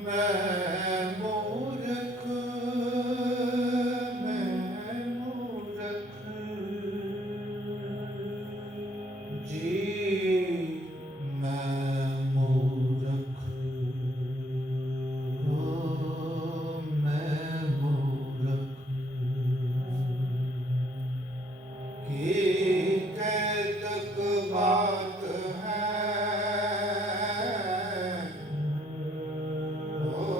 मैं मूर्ख जी, मैं मूर्ख, ओ मैं मूर्ख की कैतक बात है, ओ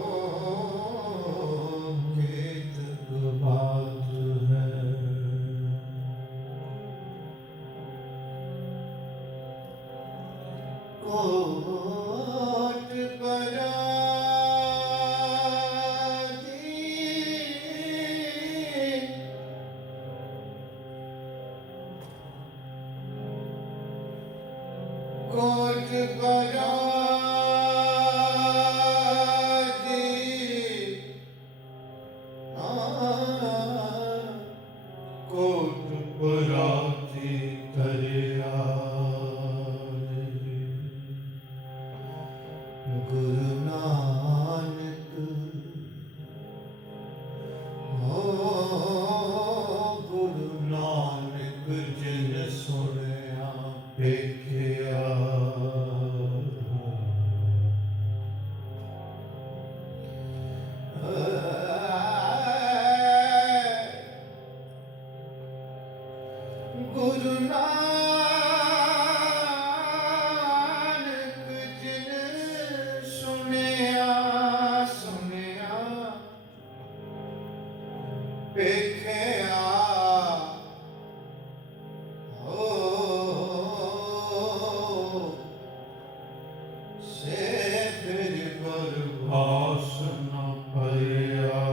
कैतक बात है। कोट पराजी करे गुरु नानक, हो गुरु नानक जिन सुनया देखिया, गुरु नानक जिन सुनया देखिया, हो से फिर बर्भास न भया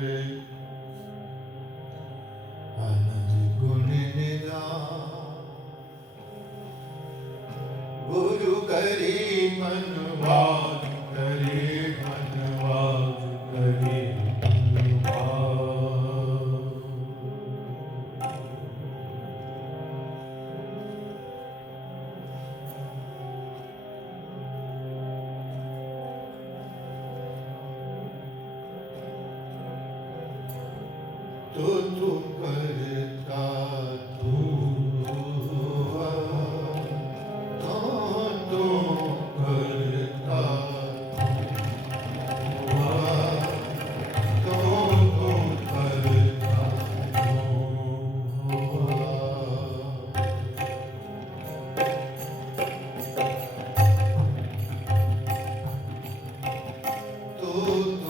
रे। अनंत गुण निधान गुरु करी मनवाज, करी मनवाज, करी तो तू करता तू हुआ, तो तू करता हुआ, तो तू करता हुआ, तो तू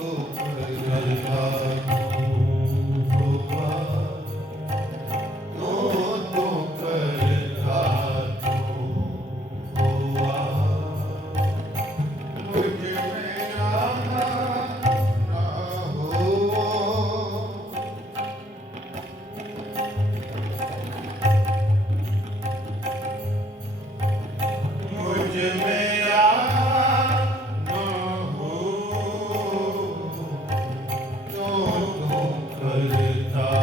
करता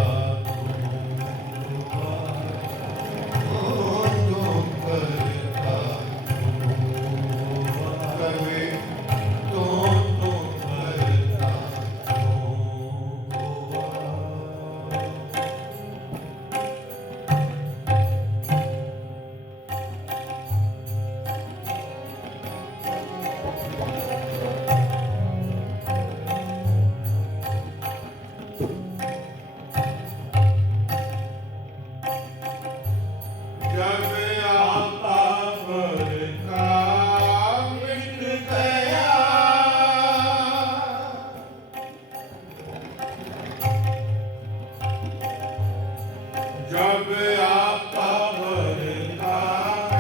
जब आपका भरता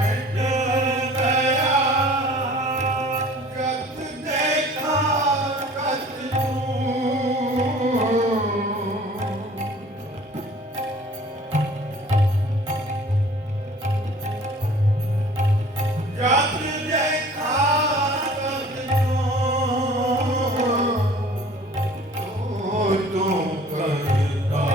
मिट गया, कत देखा कत जब देखा कत तो करता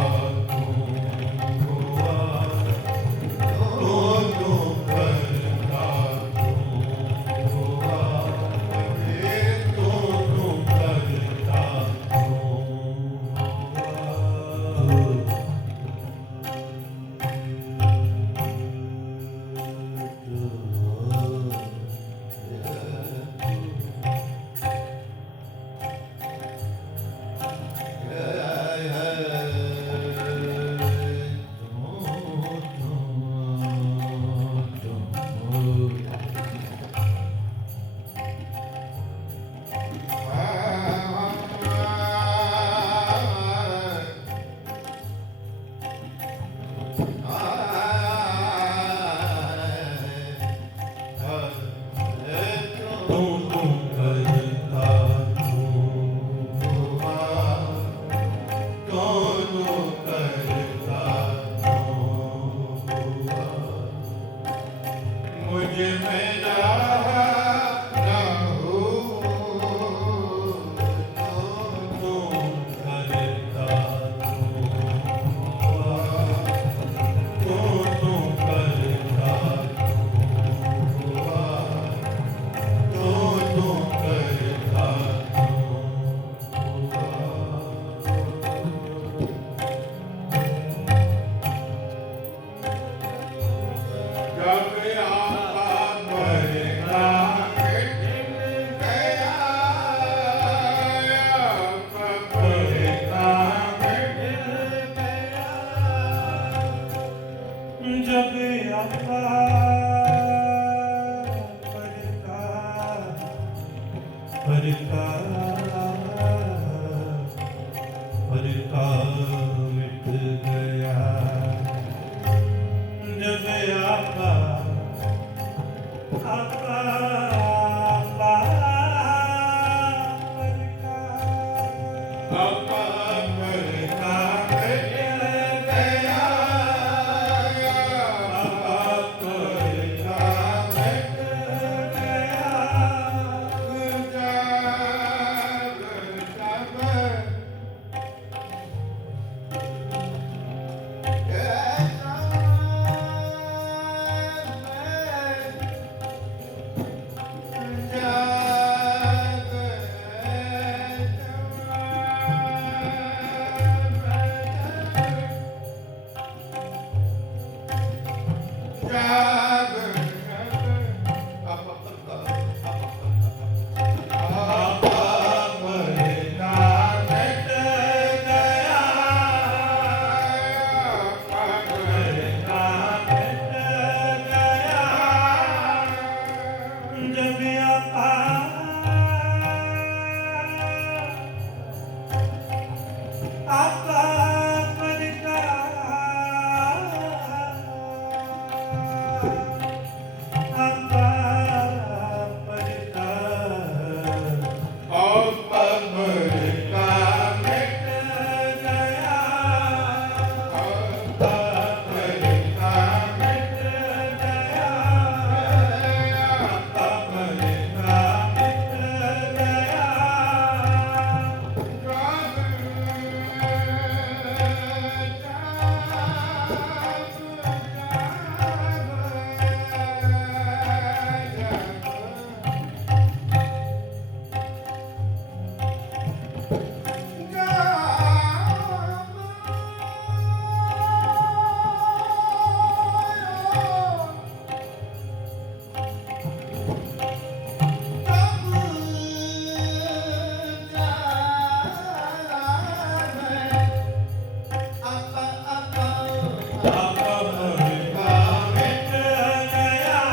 दोनों करता हुआ मुझ में रहा न हो दोनों करता हुआ दोनों करता हुआ दोनों करता जब आपा मरेगा मिट गया आपा मरेगा मिट गया जब आपा परका मिट गया जब आपा आपा मरेगा मिट गया आपा मरेगा मिट गया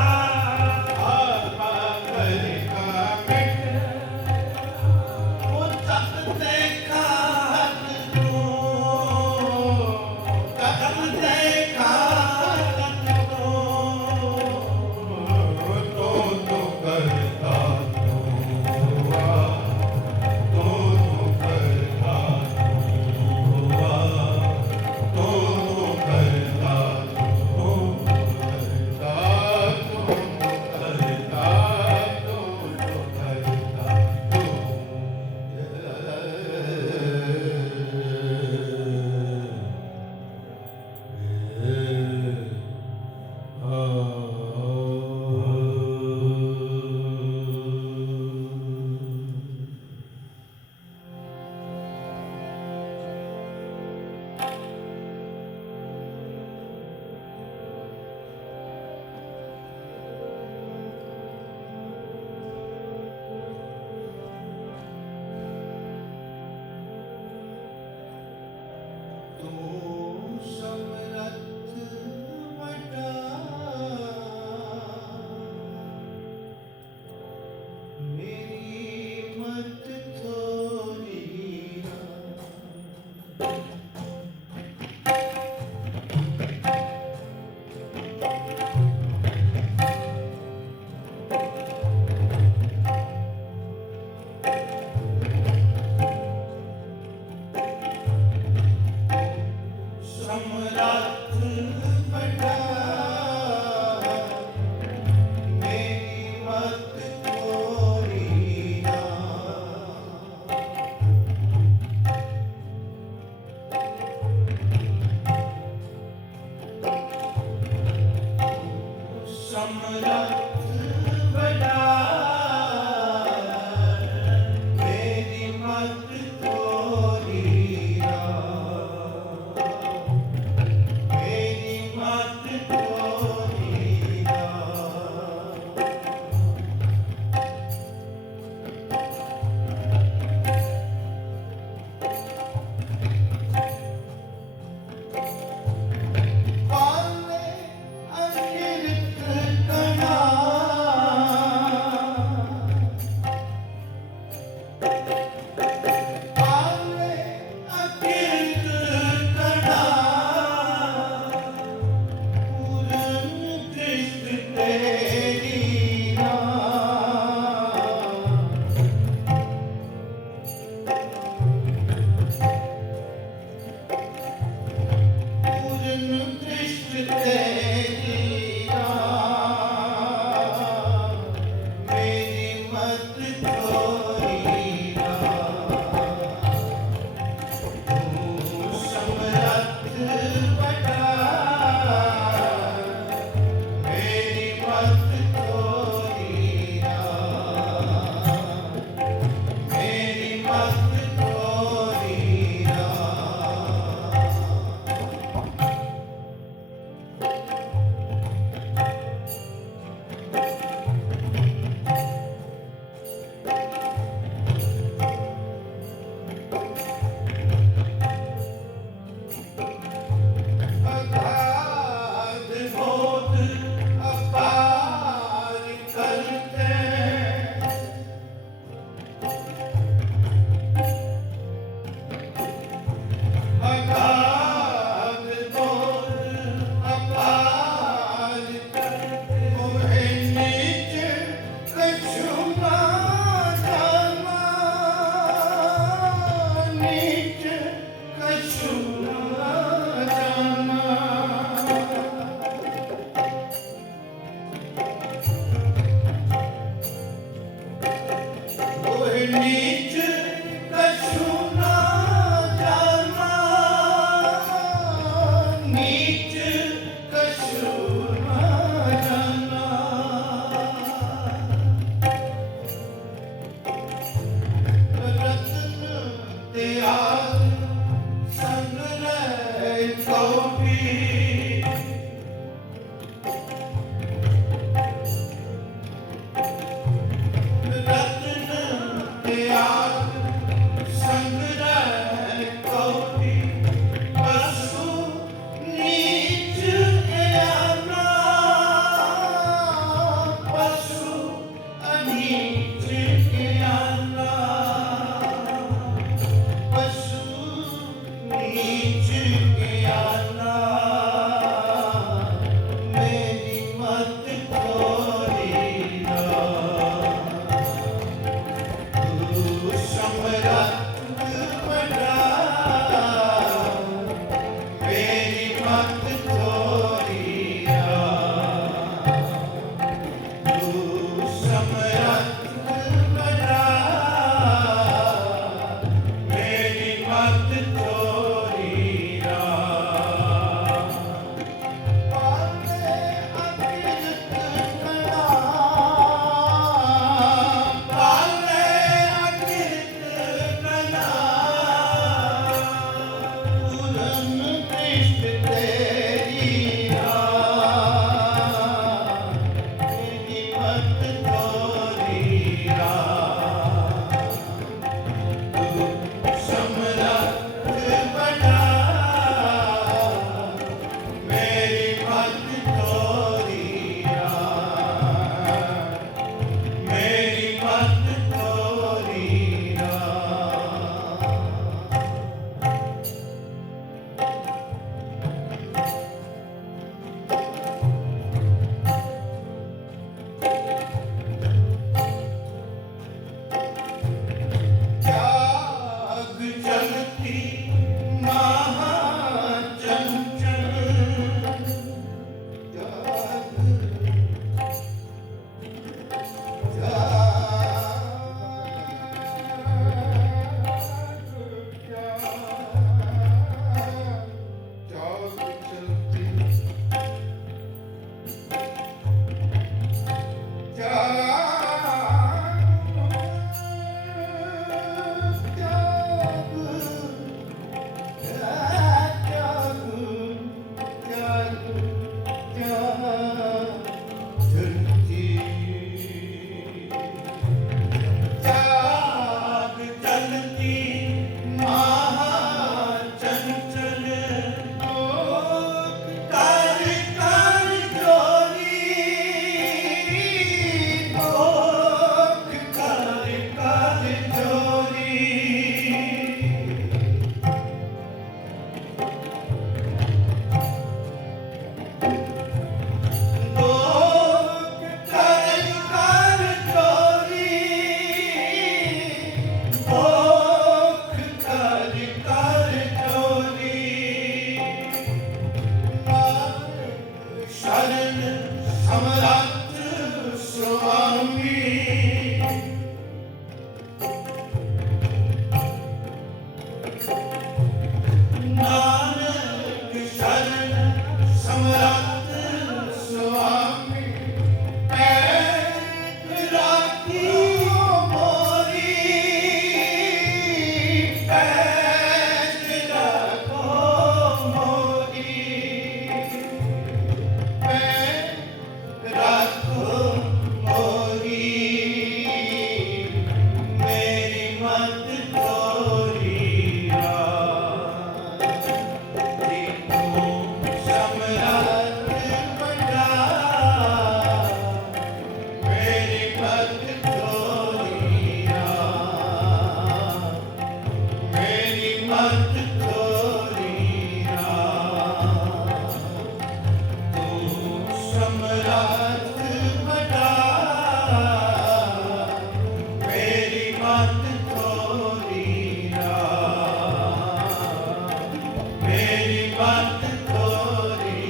मत तोरी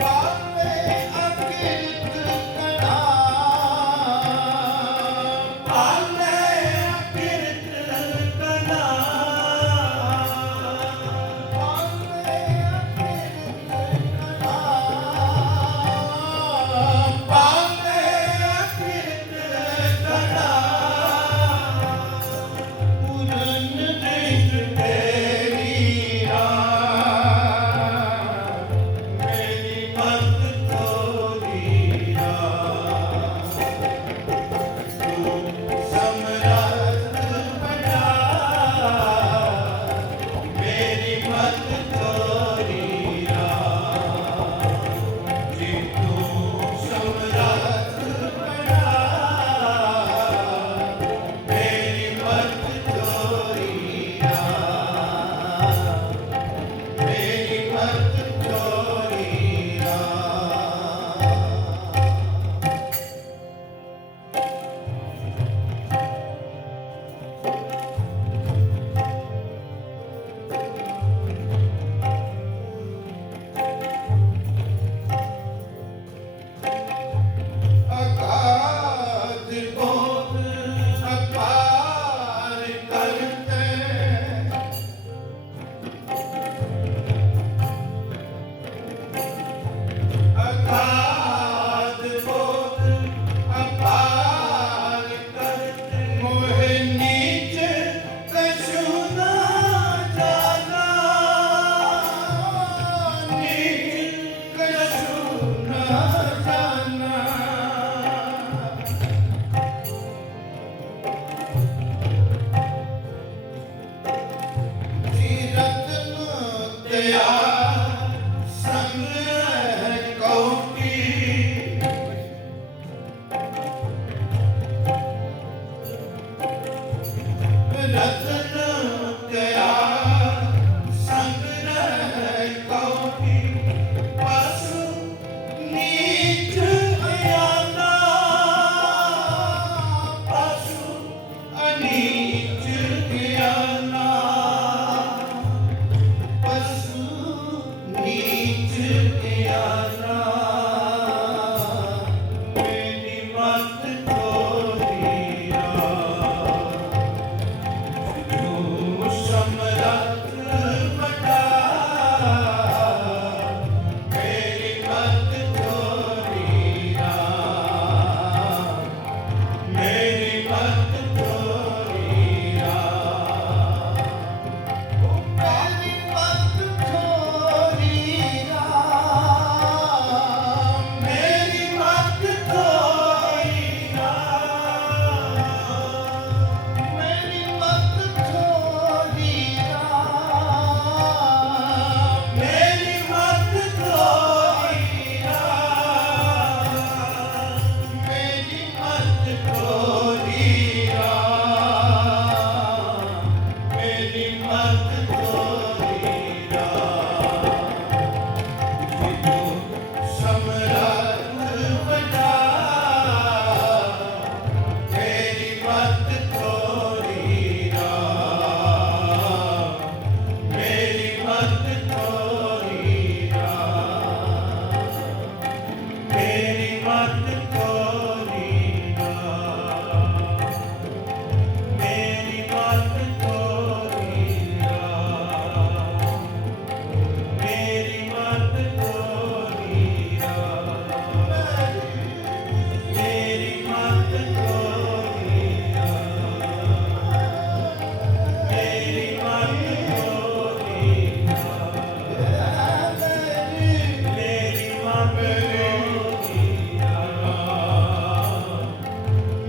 पाले अकिरत कना पाले अकिरत कना पाले अकिरत कना पाले अकिरत कना पूरन दृष्ट तेरी मेरी मत तोरी तू समरथ बना मेरी मत तोरी जी तू समरथ बना मेरी मत तोरी मेरी मत तोरी अगाध बोध अपार करते अगाध बोध अपार करते मोहे नीच कछु न जाना नीच कछु न जाना रत्न दया संग्रह कौटी रत्न दया संग्रह कौटी पशु नीच अयाना पशु अनीच ज्ञाना पशु नीच ज्ञाना मेरी मत तोरी तू समरथ बना मेरी मत तोरी मेरी मत तोरी मेरी मत तोरी मेरी मत तोरी मेरी मत तोरी मेरी मत तोरी मेरी मत तोरी मेरी मत तोरी तू समरथ बना मेरी मत तोरी मेरी मत तोरी मेरी मत तोरी मेरी मत तोरी मेरी मत तोरी मेरी मत तोरी मेरी मत तोरी मेरी मत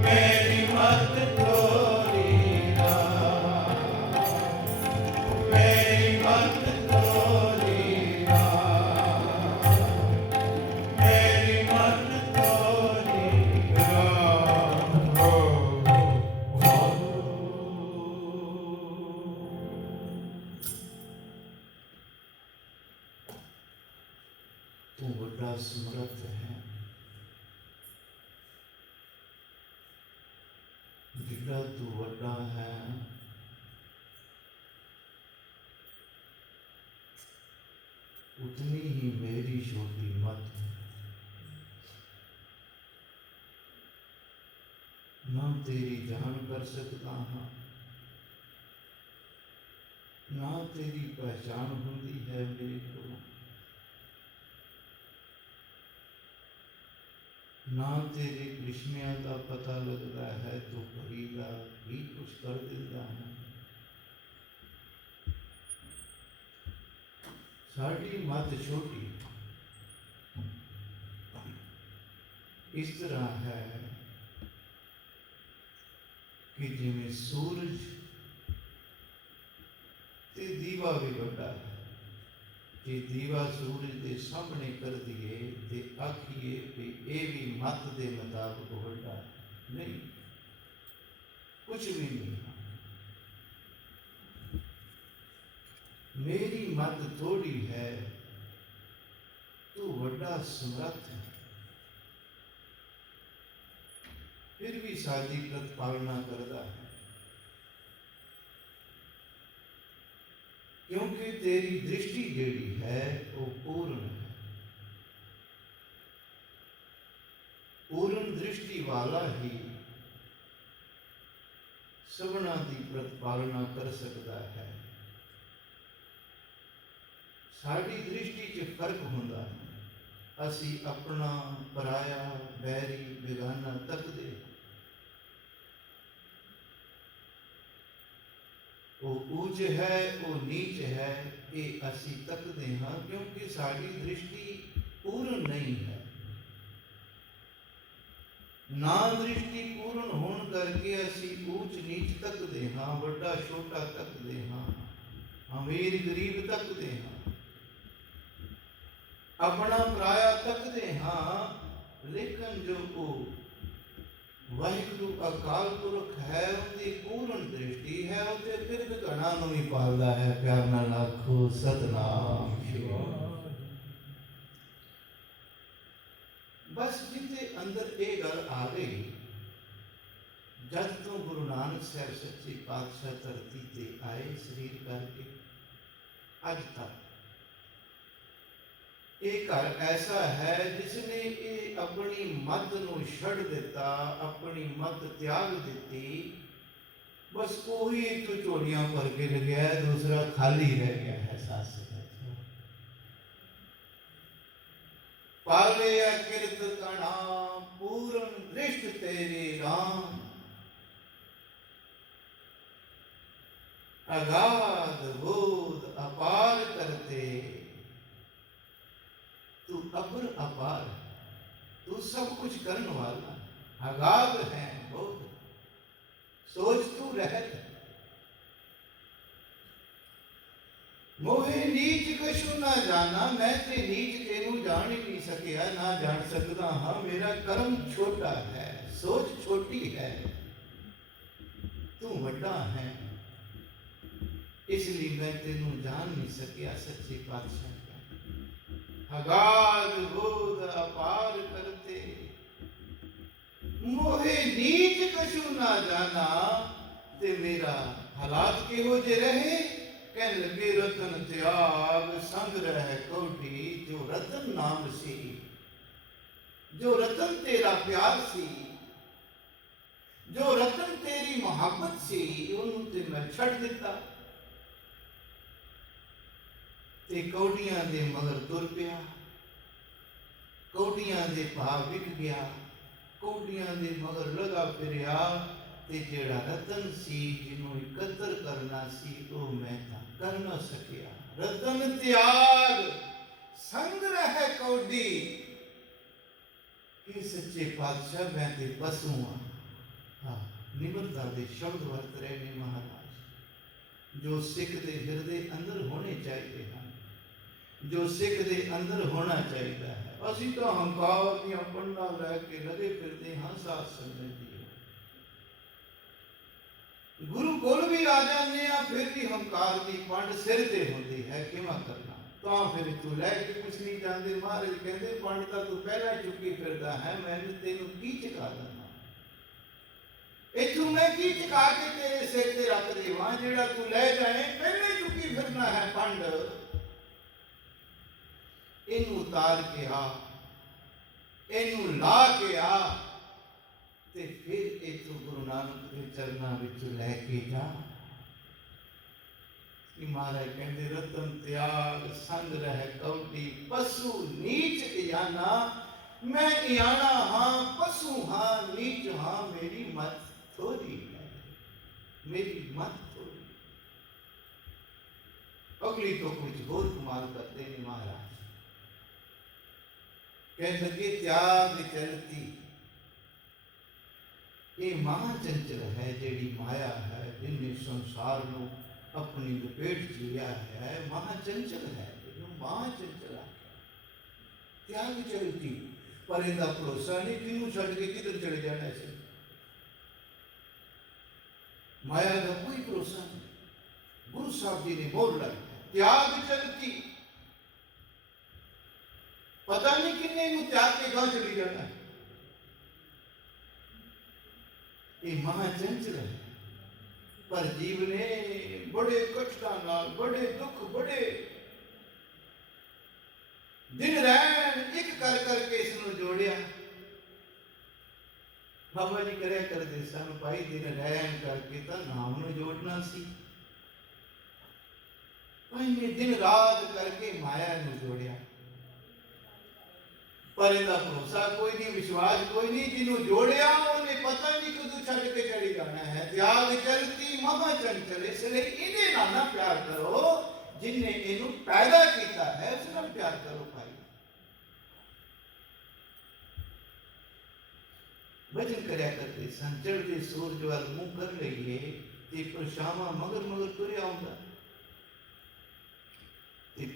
मेरी मत तोरी मेरी मत तोरी मेरी मत तोरी तू बड़ा समर्थ है जिला तू बड़ा है उतनी ही मेरी छोटी मत है। ना तेरी जान कर सकता हाँ, ना तेरी पहचान होती है मेरे को, ना तेरे कृष्णिया का पता लगता है तो भरी का भी कुछ कर देता है। साड़ी मत छोटी इस तरह है कि जिमें सूरज ते दीवा भी बड़ा है। जे दीवा सूरज के सामने कर दिए ते आखिए भी ये भी मत के मुताबिक बड़ा नहीं, कुछ भी नहीं। मेरी मत थोड़ी है, तू बड़ा समर्थ है, फिर भी सादी प्रतिपालना करता है, क्योंकि तेरी दृष्टि जेड़ी है वो पूर्ण है। पूर्ण दृष्टि वाला ही सबना की प्रतिपालना कर सकता है। साड़ी दृष्टि च फर्क होंदा है। असी अपना पराया बैरी बेगाना तकदे, वो ऊंच है वो नीच है ये असी तकते हाँ, क्योंकि साड़ी दृष्टि पूर्ण नहीं है। ना दृष्टि पूर्ण होने करके असी ऊंच नीच तकते हाँ, बड़ा छोटा तकते हाँ, अमीर गरीब तकते हाँ, अपना पराया तकते हाँ। लेकिन जो वो वाहिगुरु अकाल पुरख है उनकी पूर्ण दृष्टि है, उसे फिर भी घना नूं ही पालदा है। प्यार नाल आखो सतनाम शिवाय। बस जिते अंदर ये गल आ गई, जब तो गुरु नानक साहब सच्चे पातशाह धरती ते आए शरीर करके अज तक एक घर ऐसा है जिसने ये अपनी मत नूं छड़ दिता, अपनी मत त्याग दी, बस कोई एक झोलियां भर के लगे, दूसरा खाली रह गया है। सास पाले किरत कणा पूर्ण दृष्ट तेरे राम, अगाध बोध अपार करते, तू अपर अपार, तू सब कुछ करने वाला, अगाध है बोध, सोच तू रहत। मोहे नीच कछु ना जाना, मैं ते नीच तेनू जान ही नहीं सकिया, ना जान सकता हाँ। मेरा कर्म छोटा है, सोच छोटी है, तू बड़ा है, इसलिए मैं तेनू जान नहीं सकिया। सच्चे पातशाह अगाध बोध अपार करते, मोहे नीच कछु ना जाना। ते मेरा हालात केहो जे रहे, कह लगे रतन त्याग संग रह कोटि। जो रतन नाम सी, जो रतन तेरा प्यार सी, जो रतन तेरी मोहब्बत सी, उन्होंने ते मैं छड़ दिता ते कौड़ियां दे मगर तुर पिया, कौड़ियां दे भाव विक गया, कौड़ियां दे मगर लगा फिरिया। ते जेड़ा रतन सी जिन्हों इकत्र करना सी, वो मैं कर न सकिया। रतन त्याग संग रह कौड़ी, कि सच्चे पातशाह मैं ते पशु हाँ। निमरता दे शब्द वर्त रहे ने महाराज, जो सिख दे हृदय अंदर होने चाहिए हैं, जो सिख दे अंदर होना चाहिए है। असी तो हंकार दियां पंडा लैके लगे फिरते हाँ साथ संगत दी। गुरु कोल भी आ जाने फिर भी हंकार की पंड सिर ते होती है, किमा करना। तो फिर तू लैके कुछ नहीं जानते। महाराज कहते पंड तो तू पहला चुकी फिरदा है, मैंने तेनू की चुका देना, इथू मैं की चुका के तेरे सिर ते रख देवां, जेड़ा तू लै जाए पहले चुकी फिरना है पंड। इनू उतार के आ, इनू ला के आ, ते फिर इथों गुरु नानक के चरणों विच लैके जा। महाराज कहते रतन त्याग संग रह कौटी, पशु नीच इयाना, मैं इयाना हाँ पशु हाँ नीच हाँ, मेरी मत थोड़ी है, मेरी मत थोड़ी। अगली तो कुछ और कमाल करते नहीं महाराज, कह लगे त्याग चलती, ये महाचंचल है जेड़ी माया है, जिन्हें संसार को अपनी लपेट लिया है, महाचंचल है, महाचंचल है। त्याग चलती पर इनका भरोसा नहीं, किनू छड़ के किधर चले जाना है। माया का कोई भरोसा नहीं। गुरु साहब जी ने बोल लाई त्याग चलती, पता नहीं किन्ने त्याग के कहां चली जाना है। ये महाचंचल है, पर जीव ने बड़े कष्टां नाल, बड़े दुख, बड़े दिन रैन एक कर करके इसनूं जोड़िया। बाबा जी करे करते सन भाई, दिन रैन करके तो नाम नूं जोड़ना सी, भाई ने दिन रात करके माया नूं जोड़िया। पर इनका भरोसा कोई नहीं, विश्वास कोई नहीं, जिन्हों जोड़िया उन्हें पता नहीं कदों छड़ के चली जाना है। त्याग चलती महाचंचल, इसलिए इन्हें ना प्यार करो, जिन्हें इनू पैदा किया है उसने प्यार करो भाई। भजन करया करते सन, चढ़ते सूरज वाल मुंह कर लईए ते परछावां मगर मगर तुरया आउंदा,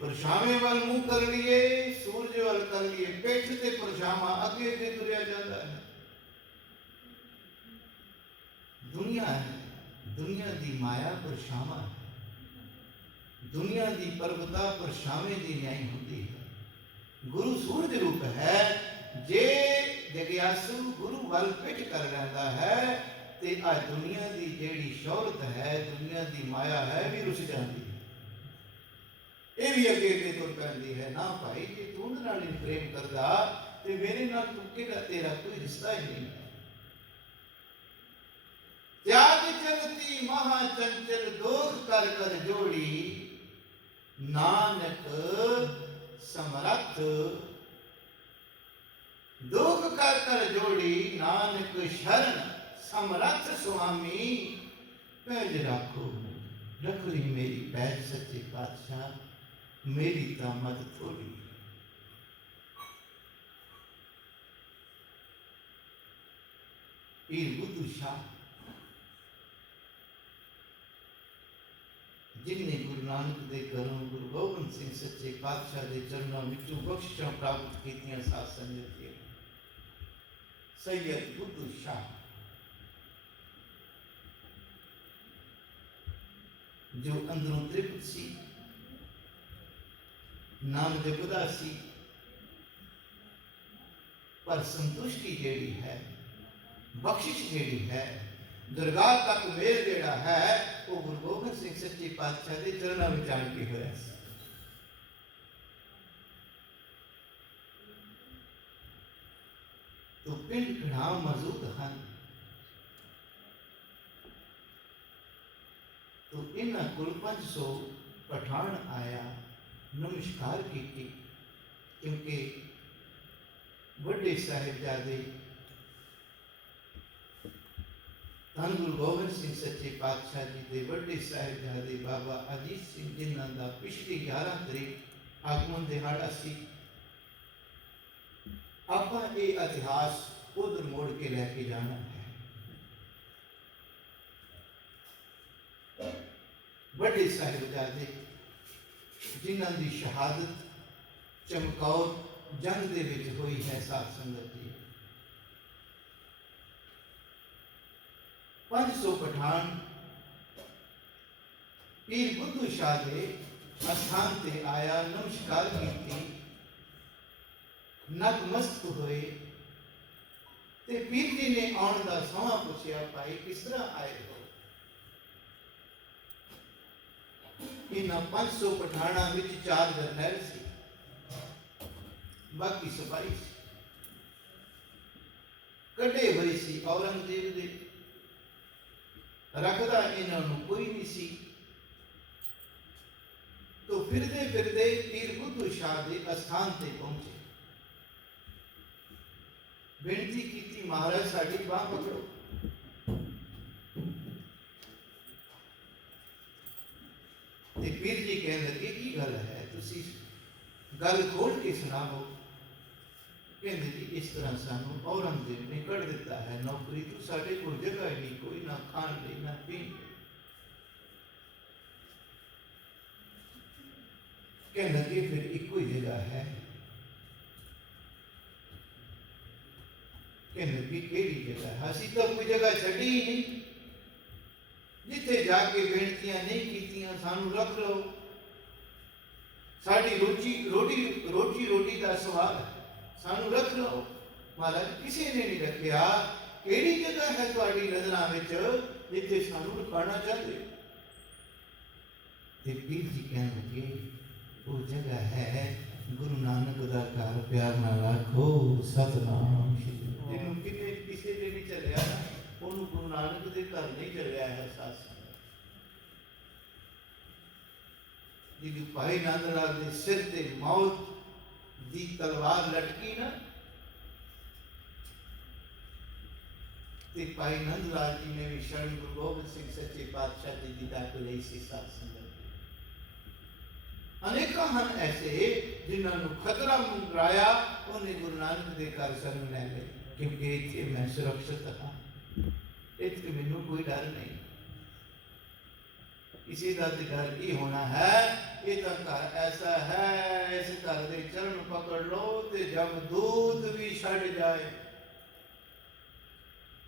परछावे वाल मुंह कर लिए, सूरज वाल कर लिए पेठ ते परछावा अगे अगे तुरया जाता है। दुनिया है, दुनिया दी माया परछावा है, दुनिया दी पर्वता परछावे दी न्याय होती है। गुरु सूरज रूप है, जे जग्यासु गुरु वाल पेठ कर रहा है ते आ दुनिया दी जेड़ी शौहरत है, दुनिया दी माया है भी रुस जाती है। ये भी अगे अगे तुर पैंदी है। ना भाई जे तू उहदे नाल नहीं प्रेम करदा ते मेरे नाल तुकेगा, तेरा कोई रिश्ता ही नहीं है। त्याग चलती महाचंचल, दोख कर कर जोड़ी, नानक समरथ, दोख कर कर जोड़ी, नानक शरण समरथ स्वामी। पैज राखो रख ली मेरी पैज सच्चे पातशाह, मेरी तामत थोड़ी। पीर बुद्धू शाह जिन्हें गुरु नानक दे घरों गुरु गोबिंद सिंह सच्चे पातशाह के चरणों विचों बख्शिशां प्राप्त कीतियां साध संगत जी, सैयद बुद्धू शाह जो अंदरों तृप्त सी, नाम जपदा सी, पर संतुष्टि जेड़ी है, बख्शिश जेड़ी है, दरगाह तक मेल जेड़ा है, वो गुरु गोबिंद सिंह सच्चे पातशाह के चरणों में जान के होया। तो पिंड घड़ा मौजूद हैं, तो इन्हां कोल 500 पठान आया, नमस्कार की, क्योंकि बड़े साहिबजादे धन गुरु गोबिंद सिंह सच्चे पातशाह जी के बड़े साहिबजादे बाबा अजीत सिंह जिन्हां दा पिछली 11 तरीक आगमन दिहाड़ा सी। आपां ये इतिहास उधर मोड़ के लेके जाना है। बड़े साहिबजादे जिन्हां दी शहादत चमकौर जंग दे विच हुई है। साथ संगत जी 500 पठान पीर बुद्धू शाह के स्थान ते आया, नमस्कार की, नतमस्तक हुए ते पीर जी ने आने का समा पूछा, भाई किस तरह आए हो? इन 500 पठाना विच 4 जरनैल सी, बाकी सिपाही सी, कटे हुए सी औरंगजेब दे, रखदा इन्हों कोई नहीं सी। तो फिरदे फिरदे पीर बुद्धू शाह के अस्थान से पहुंचे, बेनती की महाराज साड़ी बांह पकड़ो। ते पीर जी कहने लगे की गल है, तुसी गल खोल के सुनाओ। कहने जी इस तरह सानू औरंगजेब ने कढ़ दिता है नौकरी तो, साढ़े को जगह ही नहीं कोई, ना खान ली ना पीन ली। कहने लगे फिर एक ही जगह है। कहने लगे केड़ी जगह है, असी तो कोई जगह छड़ी ही नहीं, जिथे जाके बेनतियां नहीं कीतियां सानू रख लो, साड़ी रोजी रोटी का सवाल है, सानू रख लो। महाराज किसी ने नहीं रखा, केड़ी जगह है तुहाडी नजरां विच जिथे सानू रखाना चाहते। ते पीर जी कहने लगे वो जगह है गुरु नानक दा घर, प्यार नाल आखो सतनाम श्री। जिन्हों किसी ने नहीं चलिया उन्होंने गुरु नानक के घर नहीं चलिया है साथ संगत। जी भाई नंद लाल के सिर ते मौत दी तलवार लटकी ना, ते भाई नंद लाल जी ने भी शरण गुरु गोबिंद सिंह सच्चे पातशाह जी की दात ली सी साथ संगत। अनेक हन ऐसे जिन्होंने खतरा मंडराया, उन्हें गुरु नानक के घर शरण लै गए, क्योंकि इतने मैं सुरक्षित हाँ, इतने मैनू कोई डर नहीं। किसी का घर ही होना है, ये तो घर ऐसा है, इस घर के चरण पकड़ लो तो जब दूध भी छड़ जाए।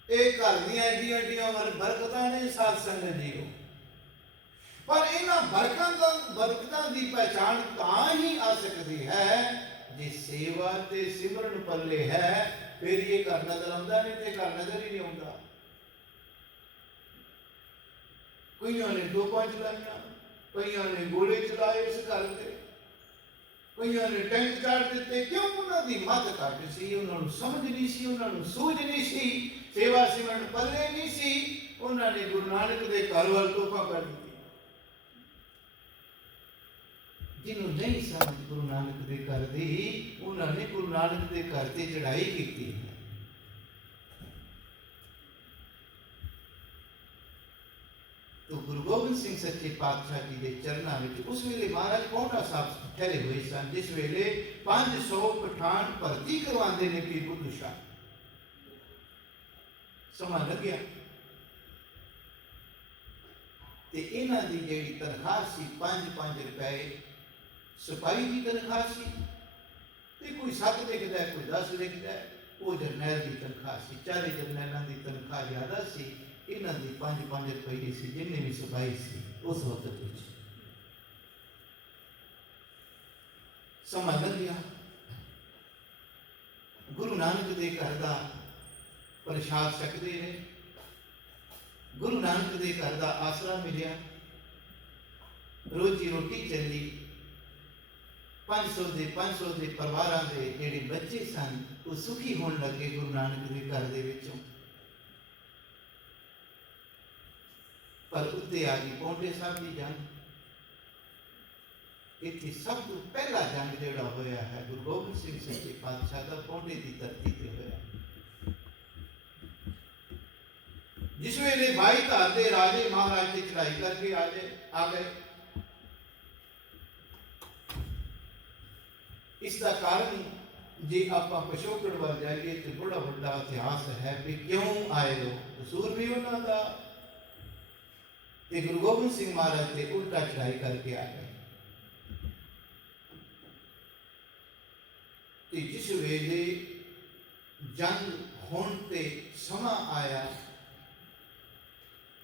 एक घर दियां एडियां एडियां बरकतां ने साथ संगत जीओ, पर इन्हां बरकतां की पहचान तां ही आ सकती है जे सेवा ते सिमरन पल्ले है, फिर ये घर नजर आता नहीं तो घर नजर ही नहीं आता। कईयों ने तोपा चलाइया, कईयों ने गोले चलाए इस घर से, कईयों ने टैंक चाड़ दिते, क्यों? उन्होंने मत घट सी, उन्होंने समझ नहीं सी, उन्होंने सूझ नहीं सी, सेवा सिमरन पल्ले नहीं सी, उन्होंने गुरु नानक के घर वाल तोपा कर दी। जिन्हों नहीं समझ गुरु नानक के घर दी, उन्होंने गुरु नानक के घर से चढ़ाई की है। तो गुरु गोबिंद सिंह सच्चे पातशाह जी के चरणों में उस वेले महाराज पौंटा साहब ठहरे हुए सन, जिस वेले 500 पठान भर्ती करवाते ने पीर बुद्धू शाह। समा लग गया ते इन्हां दी जेड़ी तनख्वाह सी 5-5 रुपए सिपाही की तनख्वाह सी, ते कोई 7 लिखता है कोई 10 लिखता है, वो जरनैल की तनख्वाह सी। 4 जरनैलों की तनख्वाह ज्यादा सी, इन्हां दी 5-5 रुपये सी, जिन्हें भी सिपाही सी उस वक्त विच। समा लग गया, गुरु नानक के घर का प्रसाद छकते रहे, गुरु नानक के घर का आसरा मिलिया, रोजी रोटी चली। 500 के परिवारों के जेडे बच्चे सन वो सुखी होने लगे गुरु नानक के घर के विचों। पर उत्ते आ गई पौंटे साहब की जंग। इतनी सब तो पहला जंग जोड़ा होया है गुरु गोबिंद सिंह सच्चे पातशाह का पौंटे की धरती पर होया, जिस वेले भाई धार के राजे महाराज की चढ़ाई करके आ गए। इसका कारण जे आप पिछोकड़ वाल जाइए तो बड़ा बड़ा इतिहास है कि क्यों आए लोग, कसूर भी उन्होंने का। गुरु गोबिंद सिंह महाराज ने उल्टा चढ़ाई करके आ गए। जिस वेले जंग होने समा आया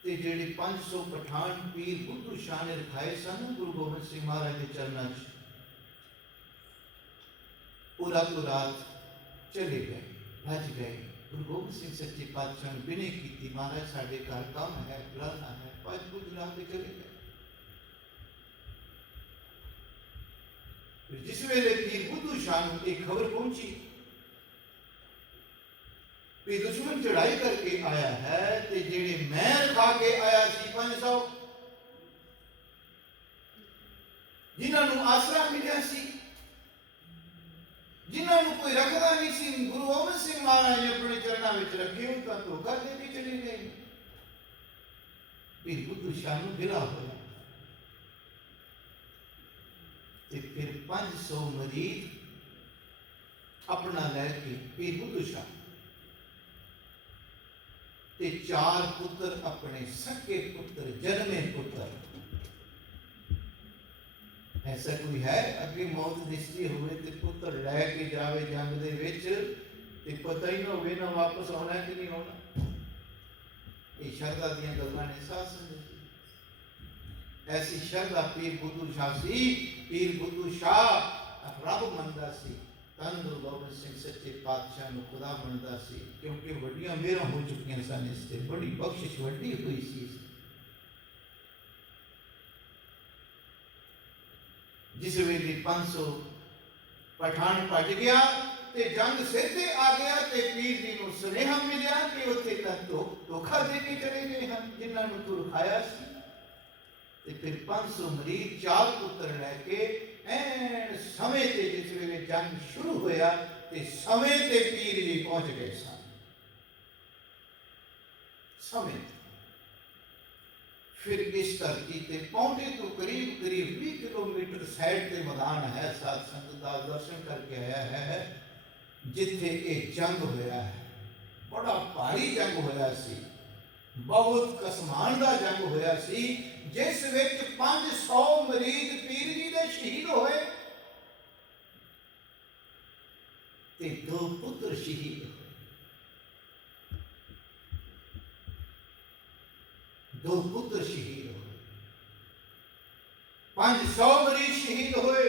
ते जेडे 500 पठान पीर बुद्धू शाह ने रखाए सन गुरु गोबिंद सिंह महाराज के चरणों च, रात चले गए, भज गए। गुरु गोबिंद सिंह सच्चे पातशाह ने विनय की, महाराज साढ़े घर काम है, फलाना है, भज भुज ला के चले गए। फिर जिस वेले पीर बुद्धू शाह नूं एक खबर पहुंची भी दुश्मन चढ़ाई करके आया है ते जेड़े मैर खा के आया सी 500 जिन्होंने आसरा मिलिया सी जिन्होंने कोई रखता नहीं सी गुरु गोबिंद सिंह महाराज ने अपने चरणों में रखे उनका धोखा दे के चले गए। पीर बुद्धू शाह नूं गिला होया ते फिर 500 मरीद अपना लैके पीर बुद्धू शाह ते 4 पुत्र अपने सके पुत्र जन्मे पुत्र। ऐसा कोई है अगे मौत दिसती हुए ते पुत्र लैके जावे जंग दे विच ते पता ही ना होवे ना वापस आना कि नहीं आना। ये शरदा दियां गल्लां ने साथ संगत ऐसी शरदा पीर बुद्धू शाह सी। पीर बुद्धू शाह रब मनदा सी धन गुरु गोबिंद सिंह सच्चे पातशाह नूं खुदा मनदा सी क्योंकि वड्डियां मेहरां हो चुकियां सन इस ते बड़ी बख्शिश वड्डी हुई सी। जिस वेले 500 पठान भज गया ते जंग सिर ते आ गया ते पीर जी नूं सुनेहा मिलिया कि उत्थे तां धोखा दे के चले गए हैं जिन्हां नूं तूं रखाया सी। ते फिर 500 मरीज 4 पुत्र लैके ऐन समय ते जिस वेले जंग शुरू होया ते समय ते पीर जी पहुंच गए सन। समय फिर इस धरती ते पौंटे तो करीब करीब 20 किलोमीटर साइड ते मैदान है साध संगत दा दर्शन करके आया है जिथे एक जंग होया है। बड़ा भारी जंग होया सी बहुत कसमान दा जंग होया सी जिस विच 500 मरीज पीर जी दे शहीद होए ते 2 पुत्र शहीद होए। 2 पुत्र शहीद होए 500 मरीज शहीद होए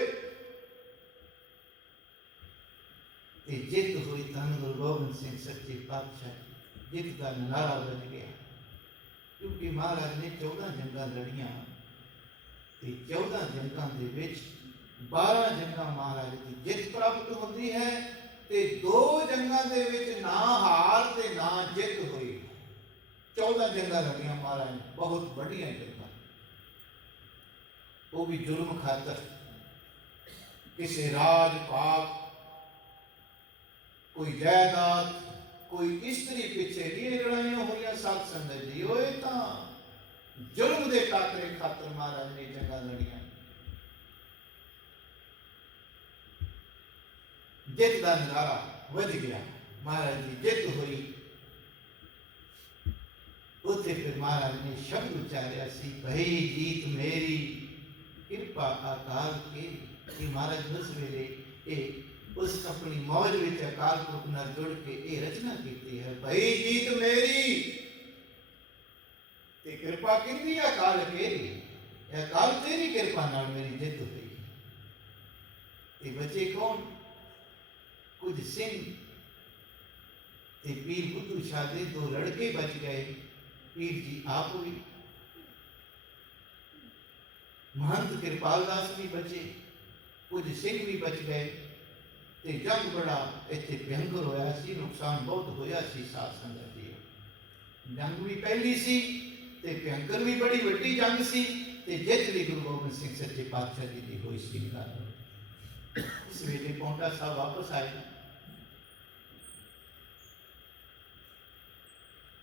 ते जित हुई धन गुरु गोबिंद सिंह सच्चे पातशाह जित का नारा बज गया क्योंकि महाराज ने 14 जंगां लड़ियां ते 14 जंगां दे विच 12 जंगां महाराज की जित प्राप्त होती है ते 2 जंगां दे विच ना हार ते ना जित हुई। 14 जंगां लड़ियां महाराज ने बहुत बड़ियां जंगां वो भी जुर्म खातर किसी राज पाक कोई जायदाद कोई स्त्री पिछे नहीं लड़ाइयां हुई साध संगत जी होए तां जुर्म दे टाकरे खातर महाराज ने जंगां लड़ियां। जित का नजारा वज गया महाराज की जित हुई। उसे फिर महाराज ने शब्द उच्चारिया सी भई जीत मेरी कृपा अकाल की। महाराज उस वेले उस अपनी मौज विच अकाल पुरख नाल जुड़ के ये रचना की है भई जीत मेरी ते कृपा किंदी अकाल केरी अकाल तेरी कृपा नाल मेरी जित हुई। ते बचे कौन कुछ सिंह ते पीर बुद्धू शाह दे 2 लड़के बच गए। पीर जी आप भी महंत कृपाल दास भी बचे कुछ सिंह भी बच गए ते जंग बड़ा इत्थे भयंकर होया सी नुकसान बहुत होया सी। साध संगत जी जंग भी पहली सी ते भयंकर भी बड़ी वड्डी जंग सी ते जित भी गुरु गोबिंद सिंह सच्चे पातशाह जी की हुई सी। इस वेले पौंटा साहब वापस आए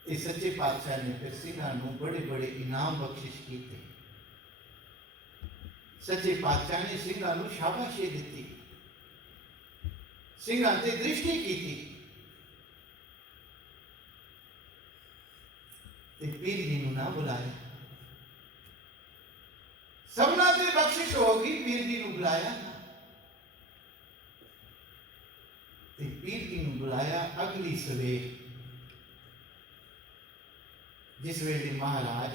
इस सच्चे पातशाह ने फिर सिंहां नूं बड़े बड़े इनाम बख्शिश किए। सच्चे पातशाह ने सिंहां नूं शाबाशी दी सिंहां ते दृष्टि की थी ते पीर जी नूं ना बुलाया सबना ते बख्शिश होगी पीर जी नूं बुलाया ते पीर जी नूं बुलाया। अगली सवेर जिस वेले महाराज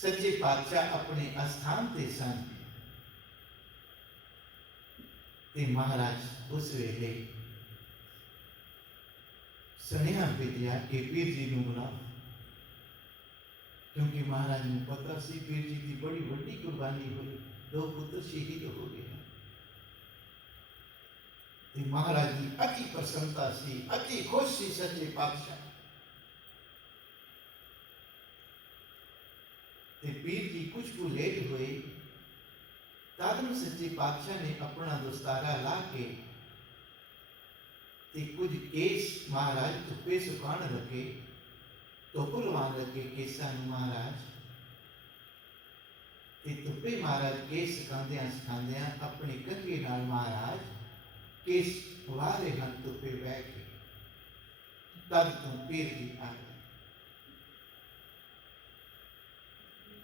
सच्चे पातशाह अपने अस्थान ते सन ते महाराज उस वेले सुनेहा भेजिया कि पीर जी नूं बुलाओ क्योंकि महाराज नूं पता सी पीर जी की बड़ी वड्डी कुर्बानी हुई 2 पुत्र शहीद हो गए हैं। ते महाराज की अति प्रसन्नता सी, अति खुश सी सच्चे पातशाह। ते पीर जी कुछ को लेट हुए, तादन सच्चे पातशाह ने अपना दस्तारा ला के ते कुछ केस महाराज धुप्पे सुकान रखे, धुप लवान लगे केसा महाराज। ते धुप्पे महाराज केस सुखांदियां अपने कंघे नाल महाराज केस वाह रहे हैं धुप्पे बह के। तद तो पीर जी आ गए।